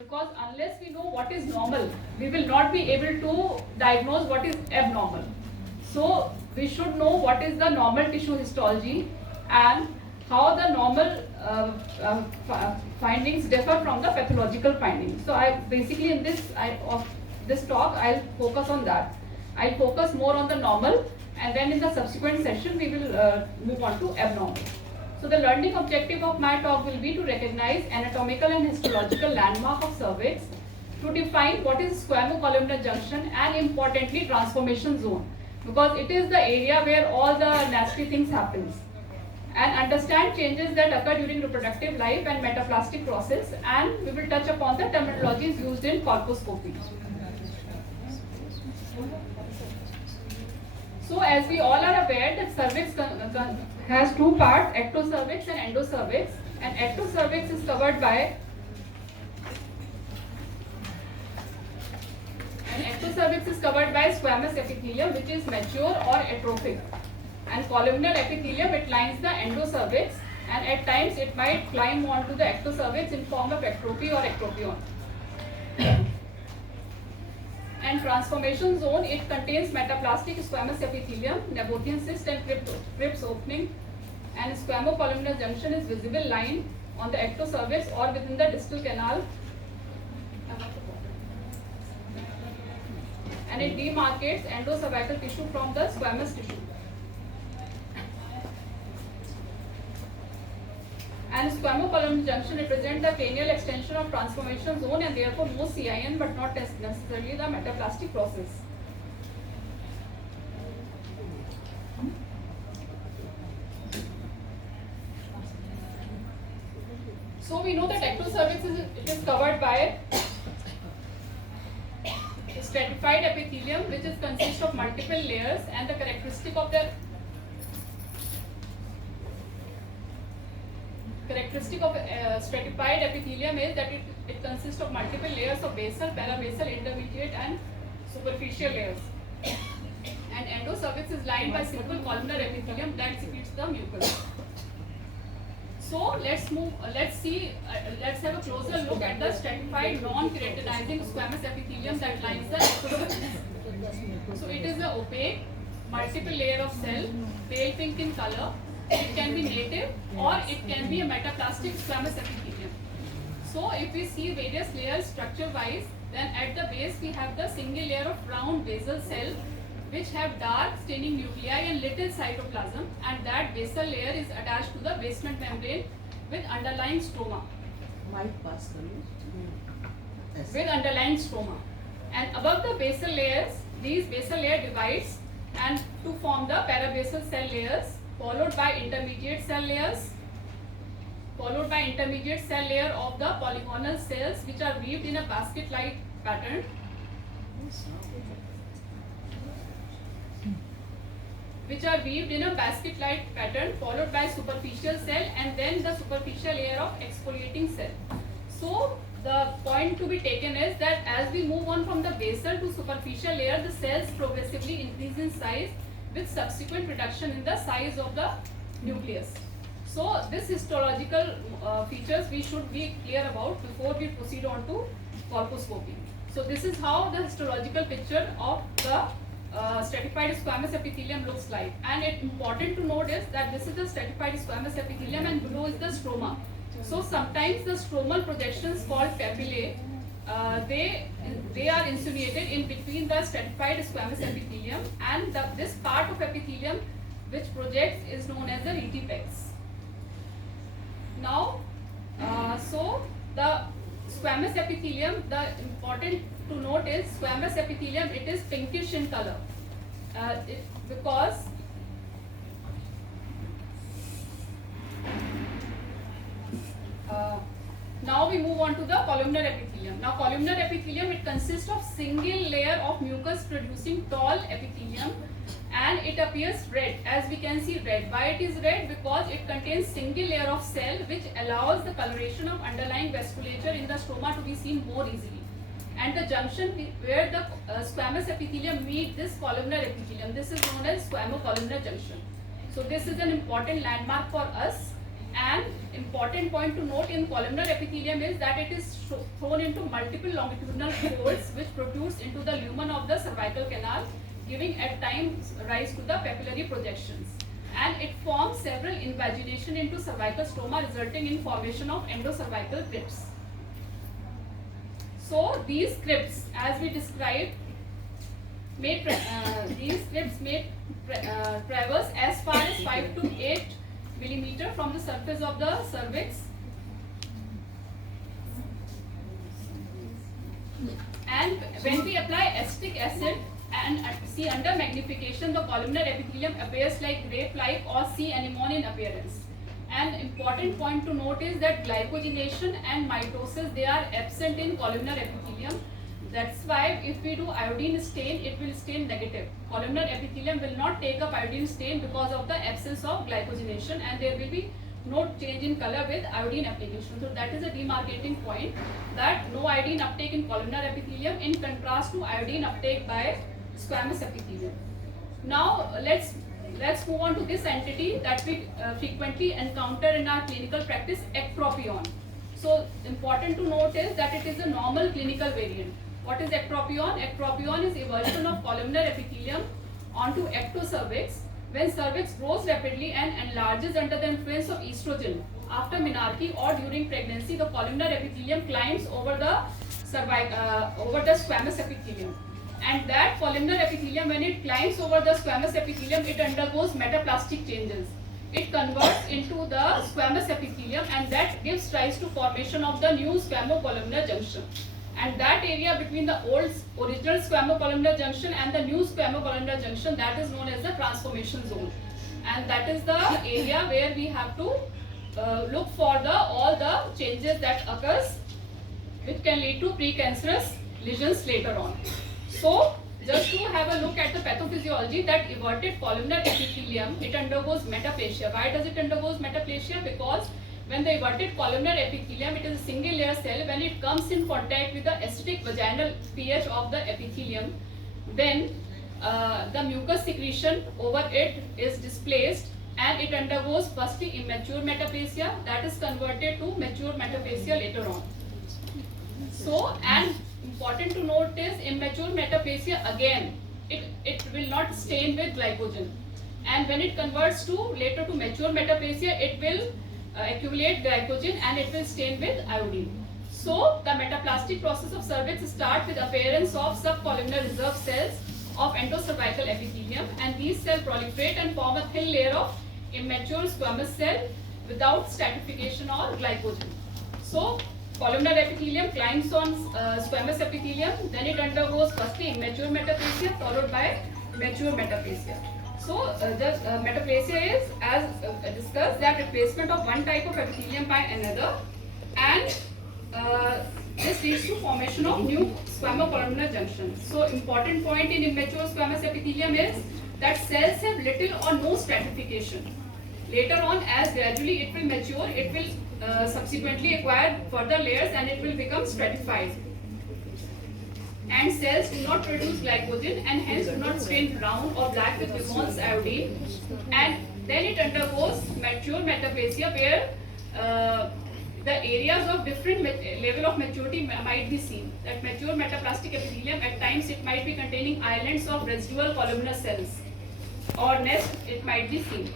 Because unless we know what is normal, we will not be able to diagnose what is abnormal. So we should know what is the normal tissue histology and how the normal findings differ from the pathological findings. So I basically in this talk I'll focus on that. I'll focus more on the normal, and then in the subsequent session we will move on to abnormal. So the learning objective of my talk will be to recognize anatomical and histological landmark of cervix, to define what is squamocolumnar junction, and importantly transformation zone, because it is the area where all the nasty things happens, and understand changes that occur during reproductive life and metaplastic process, and we will touch upon the terminologies used in colposcopy. So as we all are aware that cervix has two parts, ectocervix and endocervix, and ectocervix is covered by squamous epithelium, which is mature or atrophic, and columnar epithelium, it lines the endocervix, and at times it might climb onto the ectocervix in form of ectropy or ectropion. And transformation zone, it contains metaplastic squamous epithelium, Nabothian cyst and crypts opening, and squamocolumnar junction is visible line on the ectocervix or within the distal canal, and it demarcates endocervical tissue from the squamous tissue. And squamocolumnar junction represents the cranial extension of transformation zone, and therefore most CIN but not necessarily the metaplastic process. So we know that ectocervix is covered by stratified epithelium, which is consists of multiple layers, and the characteristic of stratified epithelium is that it consists of multiple layers of basal, parabasal, intermediate and superficial layers. And endocervix is lined by simple columnar epithelium that secretes the mucus. So let's have a closer look at the stratified non-keratinizing squamous epithelium that lines the ectocervix. So it is a opaque, multiple layer of cell, pale pink in color. It can be native or it can be a metaplastic squamous epithelium. So if we see various layers structure wise, then at the base we have the single layer of round basal cell which have dark staining nuclei and little cytoplasm, and that basal layer is attached to the basement membrane with underlying stroma. And above the basal layers, these basal layer divides and to form the parabasal cell layers, followed by intermediate cell layer of the polygonal cells which are weaved in a basket-like pattern. Followed by superficial cell, and then the superficial layer of exfoliating cell. So the point to be taken is that as we move on from the basal to superficial layer, the cells progressively increase in size with subsequent reduction in the size of the nucleus. So this histological features we should be clear about before we proceed on to colposcopy. So this is how the histological picture of the stratified squamous epithelium looks like, and it's important to note is that this is the stratified squamous epithelium and below is the stroma. So sometimes the stromal projections called papillae, they are insinuated in between the stratified squamous epithelium, and this part of epithelium which projects is known as the retipex. Now, so the squamous epithelium, the important to note is squamous epithelium, it is pinkish in color because now we move on to the columnar epithelium. Now columnar epithelium, it consists of single layer of mucus producing tall epithelium, and it appears red. As we can see red. Why it is red? Because it contains single layer of cell which allows the coloration of underlying vasculature in the stroma to be seen more easily. And the junction where the squamous epithelium meet this columnar epithelium, this is known as squamocolumnar junction. So this is an important landmark for us, And important point to note in columnar epithelium is that it is thrown into multiple longitudinal folds which protrudes into the lumen of the cervical canal, giving at times rise to the papillary projections. And it forms several invagination into cervical stroma, resulting in formation of endocervical crypts. So these crypts, as we described, these crypts may traverse as far as 5 to 8 millimeter from the surface of the cervix, and when we apply acetic acid and see under magnification, the columnar epithelium appears like grape-like or sea anemone in appearance. An important point to note is that glycogenation and mitosis, they are absent in columnar epithelium. That's why if we do iodine stain, it will stain negative. Columnar epithelium will not take up iodine stain because of the absence of glycogenation, and there will be no change in color with iodine application. So that is a demarcating point, that no iodine uptake in columnar epithelium in contrast to iodine uptake by squamous epithelium. Now let's move on to this entity that we frequently encounter in our clinical practice, ectropion. So important to note is that it is a normal clinical variant. What is ectropion? Ectropion is eversion of columnar epithelium onto ectocervix when cervix grows rapidly and enlarges under the influence of estrogen. After menarche or during pregnancy, the columnar epithelium climbs over the squamous epithelium. And that columnar epithelium, when it climbs over the squamous epithelium, it undergoes metaplastic changes. It converts into the squamous epithelium, and that gives rise to formation of the new squamocolumnar junction. And that area between the original squamocolumnar junction and the new squamocolumnar junction, that is known as the transformation zone. And that is the area where we have to look for all the changes that occurs, which can lead to precancerous lesions later on. So, just to have a look at the pathophysiology, that everted columnar epithelium, it undergoes metaplasia. Why does it undergoes metaplasia? Because when the everted columnar epithelium, it is a single layer cell, when it comes in contact with the acidic vaginal pH of the epithelium, then the mucus secretion over it is displaced, and it undergoes firstly immature metaplasia, that is converted to mature metaplasia later on. So, and important to note is immature metaplasia, again, it will not stain with glycogen, and when it converts to later to mature metaplasia, it will accumulate glycogen and it will stain with iodine. So the metaplastic process of cervix starts with appearance of subcolumnar reserve cells of endocervical epithelium, and these cells proliferate and form a thin layer of immature squamous cell without stratification or glycogen. So columnar epithelium climbs on squamous epithelium, then it undergoes firstly immature metaplasia followed by mature metaplasia. So the metaplasia is, as discussed, that replacement of one type of epithelium by another, and this leads to formation of new squamocolumnar junctions. So important point in immature squamous epithelium is that cells have little or no stratification. Later on, as gradually it will mature, it will subsequently acquire further layers and it will become stratified. And cells do not produce glycogen and hence do not stain brown or black with Limon's iodine. And then it undergoes mature metaplasia, where the areas of different level of maturity might be seen. That mature metaplastic epithelium, at times it might be containing islands of residual columnar cells, or nest it might be seen.